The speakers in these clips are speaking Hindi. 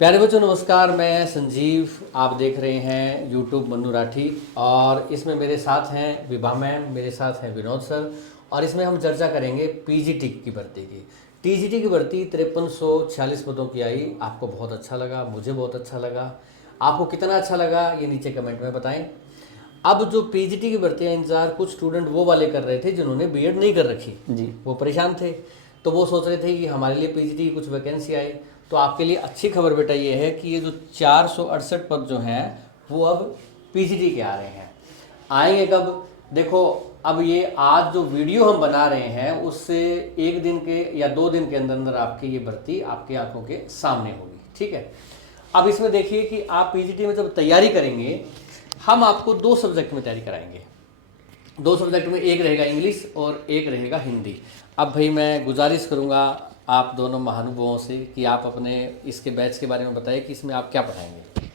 प्यारे बच्चों नमस्कार, मैं संजीव। आप देख रहे हैं यूट्यूब मन्नू राठी और इसमें मेरे साथ हैं विभा मैम, मेरे साथ हैं विनोद सर। और इसमें हम चर्चा करेंगे पीजीटी की भर्ती की। टीजीटी की भर्ती 5346 पदों की आई। आपको बहुत अच्छा लगा, मुझे बहुत अच्छा लगा। आपको कितना अच्छा लगा ये नीचे कमेंट में बताएं। अब जो पीजीटी की भर्ती का इंतजार कुछ स्टूडेंट वो वाले कर रहे थे जिन्होंने बीएड नहीं कर रखी जी। वो परेशान थे, तो वो सोच रहे थे कि हमारे लिए पीजीटी की कुछ वैकेंसी आई। तो आपके लिए अच्छी खबर बेटा ये है कि ये जो 468 पद जो हैं वो अब पीजीटी के आ रहे हैं। आएंगे कब? देखो, अब ये आज जो वीडियो हम बना रहे हैं उससे एक दिन के या 2 दिन के अंदर अंदर आपकी ये भर्ती आपकी आंखों के सामने होगी। ठीक है, अब इसमें देखिए कि आप पीजीटी में जब तैयारी करेंगे हम आपको 2 सब्जेक्ट में तैयारी कराएंगे। 2 सब्जेक्ट में एक रहेगा इंग्लिश और एक रहेगा हिंदी। अब भाई मैं गुजारिश करूंगा आप दोनों महानुभावों से कि आप अपने इसके बैच के बारे में बताइए कि इसमें आप क्या पढ़ाएंगे।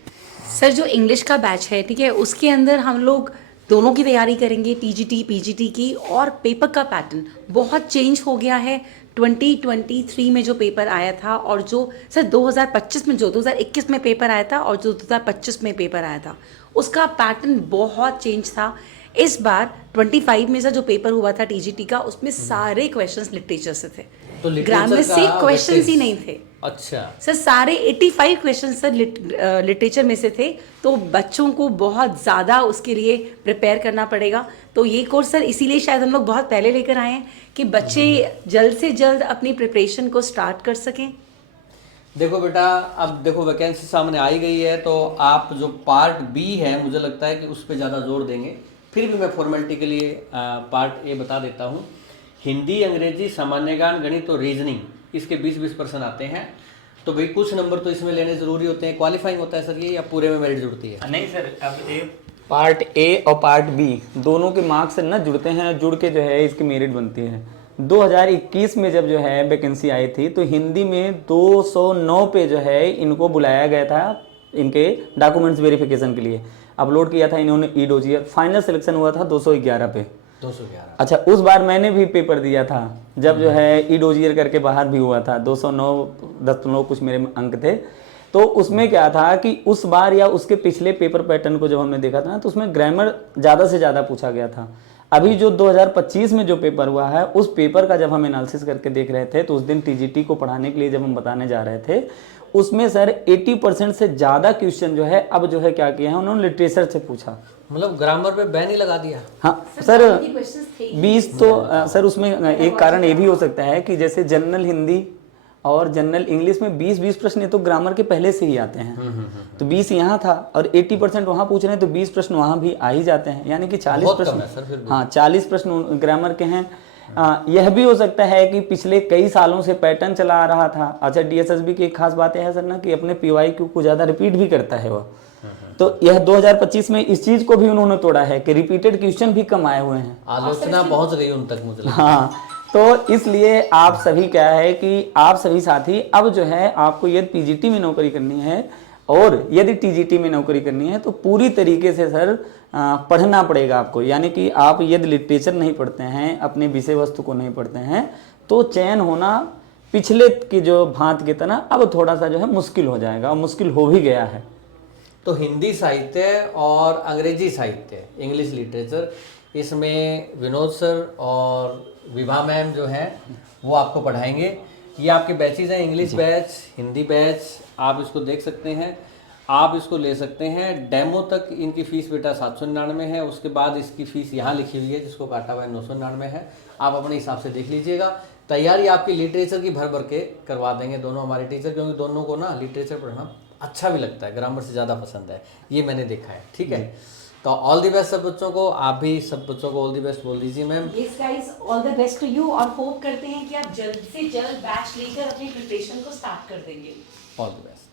सर, जो इंग्लिश का बैच है, ठीक है, उसके अंदर हम लोग दोनों की तैयारी करेंगे, टीजीटी पीजीटी की। और पेपर का पैटर्न बहुत चेंज हो गया है। 2023 में जो पेपर आया था और जो सर 2025 में, जो 2021 में पेपर आया था और जो 2025 में पेपर आया था, उसका पैटर्न बहुत चेंज था। इस बार 25 में से जो पेपर हुआ था टीजीटी का, उसमें सारे क्वेश्चंस लिटरेचर से थे। तो ग्रामर से क्वेश्चंस ही नहीं थे। अच्छा सर, सारे 85 क्वेश्चन सर लिटरेचर में से थे। तो बच्चों को बहुत ज़्यादा उसके लिए प्रिपेयर करना पड़ेगा। तो ये कोर्स सर इसीलिए शायद हम लोग बहुत पहले लेकर आए हैं कि बच्चे जल्द से जल्द अपनी प्रिपरेशन को स्टार्ट कर सकें। देखो बेटा, अब देखो वैकेंसी सामने आई गई है तो आप जो पार्ट बी है मुझे लगता है कि उस पर ज़्यादा जोर देंगे। फिर भी मैं फॉर्मेलिटी के लिए पार्ट ए बता देता हूँ। हिंदी, अंग्रेजी, सामान्य ज्ञान, गणित और रीजनिंग, इसके 20% आते हैं। तो भाई कुछ नंबर तो इसमें लेने ज़रूरी होते हैं। क्वालिफाइंग होता है सर ये, या पूरे में मेरिट जुड़ती है? नहीं सर, अब पार्ट ए और पार्ट बी दोनों के मार्क्स न जुड़ते हैं, जुड़ के जो है इसकी मेरिट बनती है। 2021 में जब जो है वैकेंसी आई थी तो हिंदी में 209 पे जो है इनको बुलाया गया था इनके डॉक्यूमेंट्स वेरिफिकेशन के लिए। अपलोड किया था इन्होंने ई डोजियर। फाइनल सिलेक्शन हुआ था 211 पे। 211। अच्छा, उस बार मैंने भी पेपर दिया था जब जो है ई डोजियर करके बाहर भी हुआ था। 209 कुछ मेरे अंक थे। तो उसमें क्या था कि उस बार या उसके पिछले पेपर पैटर्न को जब हमने देखा था ना तो उसमें ग्रामर ज़्यादा से ज़्यादा पूछा गया था। अभी जो 2025 में जो पेपर हुआ है उस पेपर का जब हम एनालिसिस करके देख रहे थे तो उस दिन टीजीटी को पढ़ाने के लिए जब हम बताने जा रहे थे उसमें सर 80% से ज़्यादा क्वेश्चन जो है अब जो है क्या किया है उन्होंने लिटरेचर से पूछा। मतलब ग्रामर पे बैन ही लगा दिया। हाँ सर, 20 तो सर उसमें एक कारण ये भी हो सकता है कि जैसे जनरल हिंदी और जनरल इंग्लिश में 20 प्रश्न तो ग्रामर के पहले से ही आते हैं। तो 20 यहाँ था और 80% वहाँ पूछ रहे हैं तो 20 प्रश्न वहाँ भी आ ही जाते हैं, यानी कि 40 प्रश्न। हाँ, 40 प्रश्न ग्रामर के हैं। यह भी हो सकता है कि पिछले कई सालों से पैटर्न चला आ रहा था। अच्छा, डीएसएसबी की एक खास बात यह है सर ना कि अपने पीवाईक्यू को ज़्यादा रिपीट भी करता है वह। तो यह 2025 में इस चीज को भी उन्होंने तोड़ा है कि रिपीटेड क्वेश्चन भी कम आए हुए हैं। आलोचना पहुंच गई उन तक मुझे लगता है। हाँ, तो इसलिए आप सभी क्या है कि आप सभी साथी अब जो है आपको यदि पीजीटी में नौकरी करनी है और यदि टीजीटी में नौकरी करनी है तो पूरी तरीके से सर पढ़ना पड़ेगा आपको। यानी कि आप यदि लिटरेचर नहीं पढ़ते हैं, अपने विषय वस्तु को नहीं पढ़ते हैं तो चयन होना पिछले की जो भांति की तरह अब थोड़ा सा जो है मुश्किल हो जाएगा और मुश्किल हो भी गया है। तो हिंदी साहित्य और अंग्रेजी साहित्य, इंग्लिश लिटरेचर, इसमें विनोद सर और विभा मैम जो हैं वो आपको पढ़ाएंगे। ये आपके बैचेज हैं, इंग्लिश बैच, हिंदी बैच। आप इसको देख सकते हैं, आप इसको ले सकते हैं। डेमो तक इनकी फ़ीस बेटा 799 है। उसके बाद इसकी फ़ीस यहाँ लिखी हुई है जिसको काटा हुआ है 999 है। आप अपने हिसाब से देख लीजिएगा। तैयारी आपकी लिटरेचर की भर भर के करवा देंगे दोनों हमारे टीचर, क्योंकि दोनों को ना लिटरेचर पढ़ना अच्छा भी लगता है, ग्रामर से ज़्यादा पसंद है, ये मैंने देखा है। ठीक है, तो ऑल द बेस्ट सब बच्चों को। आप भी सब बच्चों को ऑल द बेस्ट बोल दीजिए ma'am. Yes guys, all the best to you और होप करते हैं कि आप जल्द से जल्द बैच लेकर अपनी प्रिपरेशन को स्टार्ट कर देंगे। All the best.